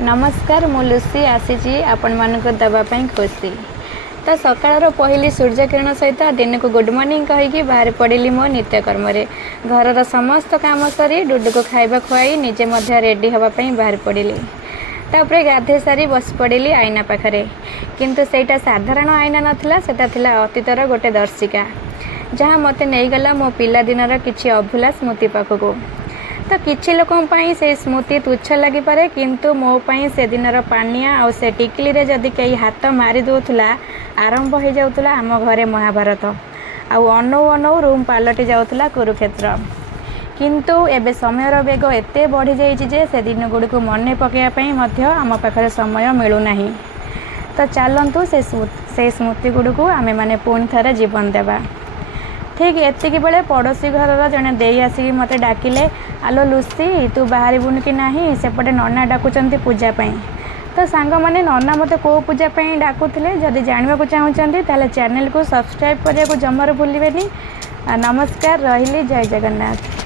नमस्कार मु लुसी आसी आपण मानक दवापाई खुशी। तो सकाळ पहली सूर्य किरण सहित दिन को गुड मॉर्निंग कहीकि बाहर पड़ी मो नित्यकर्म घर समस्त काम सरी डुडू को खाइबा खुआई निजे रेडी हाँपाई बाहर पड़ी तापर गाधे सारी बस पड़ी आईना पाखरे किंतु सेटा साधारण आईना नाथिला सेटा थिला अतीतर गोटे दर्शिका जहाँ मते नहींगला मो पिला दिनर किछि अभूला स्मृति पाखक। तो किछि लोकों पई से स्मृति तुच्छ लगी पारे किंतु मो पई से दिनर पानिया आ से टिकली रे जदि कई हाथ मारी दउथुला आरंभ हो जाउथुला आम घरे महाभारत आ अनौ अनौ रूम पलटि जाउथुला कुरुक्षेत्र। किंतु एबे समयर बेग एते बढ़ी जाइछि जे से दिन गुडी को मने पकेया पई मध्य आम पाखरे समय मिलु नाही। तो चलंतु से स्मृति गुडी को आमे माने पुणी थरे जीवन देबा। ठीक एतिकी बेले पड़ोशी घर जड़े दे आसिक मत डाकिले आलो लुसी तू बाहर बुन कि नहीं सेपटे नना डाकुचंती पूजा पाई। तो सांग माने नना मत को पूजा पाई डाकुथिले जदि जानवा को चाहूचंती ताले चैनल को सब्सक्राइब करिया को जमार भूलिबेनी। नमस्कार रहिली जय जगन्नाथ।